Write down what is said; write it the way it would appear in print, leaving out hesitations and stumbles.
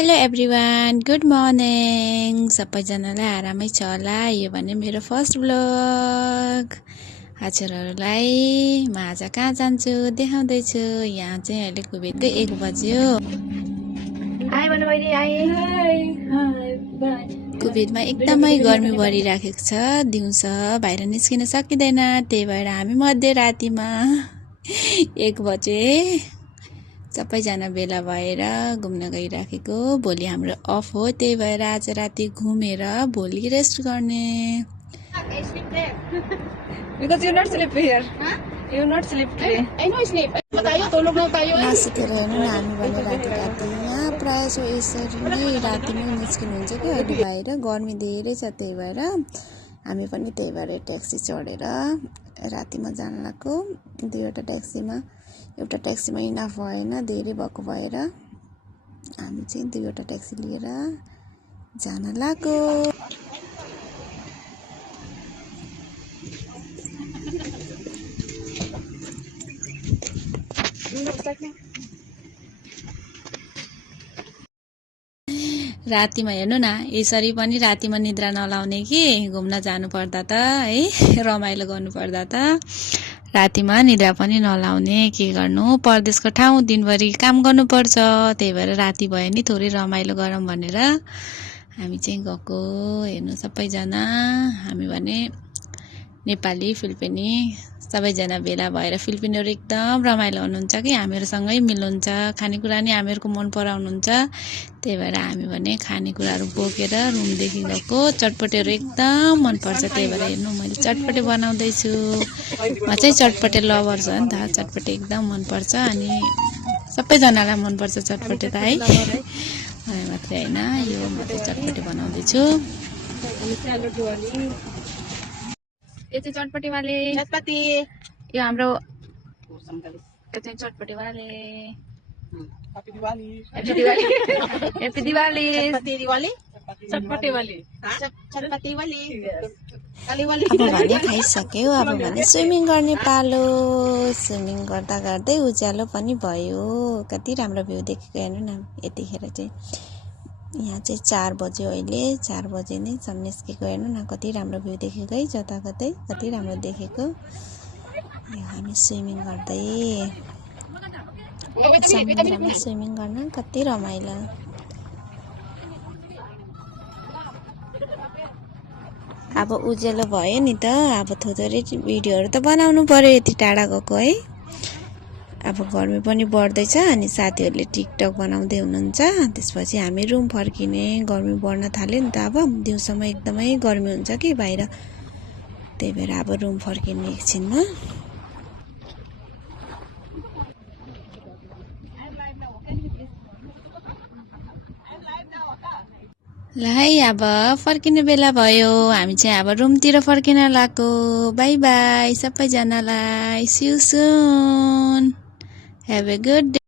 Hello everyone, good morning. सबैजनालाई आरामै छ होला। यो भने मेरो फर्स्ट ब्लग। हजुरहरूलाई म आज कहाँ जान्छु देखाउँदैछु। यहाँ चाहिँ अहिले कुवेतकै 1 बज्यो। कुवेतमा एकदमै गर्मी बढिराखेको छ। दिउँसो बाहिर निस्किन सकिँदैन। त्यही भएर हामी मध्यरातिमा 1 बजे सबैजना भेला भएर घुम्न गइराखेको। भोलि हाम्रो अफ हो, त्यही भएर आज राति घुमेर भोलि रेस्ट गर्ने। Because you not sleep here. Huh? You not sleep today. I know sleep. बताइयो तो लोग बताइयो. नसुतेर हेर्नु न, हामी भने राति यहाँ प्रायः जसो यसरी नै रातिमै निस्किनुहुन्छ कि अहिले बाहिर। गर्मी धेरै छ, त्यही भएर हामी पनि त्यही भएर ट्याक्सी चढेर रातिमा जान लाग्यो। दुईवटा ट्याक्सीमा, एउटा ट्याक्सीमा इनफ भएन, धेरै भएको भएर हामी चाहिँ दुईवटा ट्याक्सी लिएर जान लाग्यो। रातिमा हेर्नु न, यसरी पनि रातिमा निद्रा नलाउने कि घुम्न जानु पर्दा त है, रमाइलो गर्नु पर्दा त रातिमा निद्रा पनि नलाउने। के गर्नु, परदेशको ठाउँ दिनभरि काम गर्नुपर्छ। त्यही भएर राति भयो नि थोरै रमाइलो गरौँ भनेर हामी चाहिँ गएको। हेर्नु सबैजना, हामी भने नेपाली फिलिपिनी सबैजना भेला भएर। फिलिपिनीहरू एकदम रमाइलो हुनुहुन्छ कि हामीहरूसँगै मिल्नुहुन्छ। खानेकुरा नि हामीहरूको मन पराउनुहुन्छ। त्यही भएर हामी भने खानेकुराहरू बोकेर रुमदेखि गएको। चटपटेहरू एकदम मनपर्छ, त्यही भएर हेर्नु मैले चटपटे बनाउँदैछु। म चाहिँ चटपटे लभर छ नि त, चटपटे एकदम मनपर्छ। अनि सबैजनालाई मनपर्छ चटपटे त है, मलाई मात्रै होइन। यो म चाहिँ चटपटे बनाउँदैछु। यो चाहिँ चटपटे वाले चटपटी, यो हाम्रो यो चाहिँ चटपटे वाले। Happy Diwali. Happy Diwali, happy Diwali. चटपटी दिवाली. चटपटे वाली. चटपटी वाली. काली वाली. अब भने खाइसक्यो, अब भने स्विमिङ गर्ने पालो। स्विमिङ गर्दा गर्दै उज्यालो पनि भयो। कति राम्रो भ्यू देखेको हेर्नु न। यतिखेर चाहिँ यहाँ चाहिँ 4 बज्यो, अहिले 4 बजे नै सब निस्केको। हेर्नु न कति राम्रो भ्यू देखेको है, जताकतै कति राम्रो देखेको। हामी स्विमिङ गर्दै समुद्रमा स्विमिङ गर्न कति रमाइलो। अब उज्यालो भयो नि त, अब थोरै भिडियोहरू त बनाउनु पर्यो, यति टाढा गएको है। अब गर्मी पनि बढ्दैछ, अनि साथीहरूले टिकटक बनाउँदै हुनुहुन्छ। त्यसपछि हामी रुम फर्किने। गर्मी बढ्न थाल्यो नि त, अब दिउँसोमा एकदमै गर्मी हुन्छ कि बाहिर, त्यही भएर अब रुम फर्किने एकछिनमा। ल है, अब फर्किने बेला भयो। हामी चाहिँ अब रुमतिर फर्किन लाग्यो। बाई बाई सबैजनालाई, see you soon, have a good day.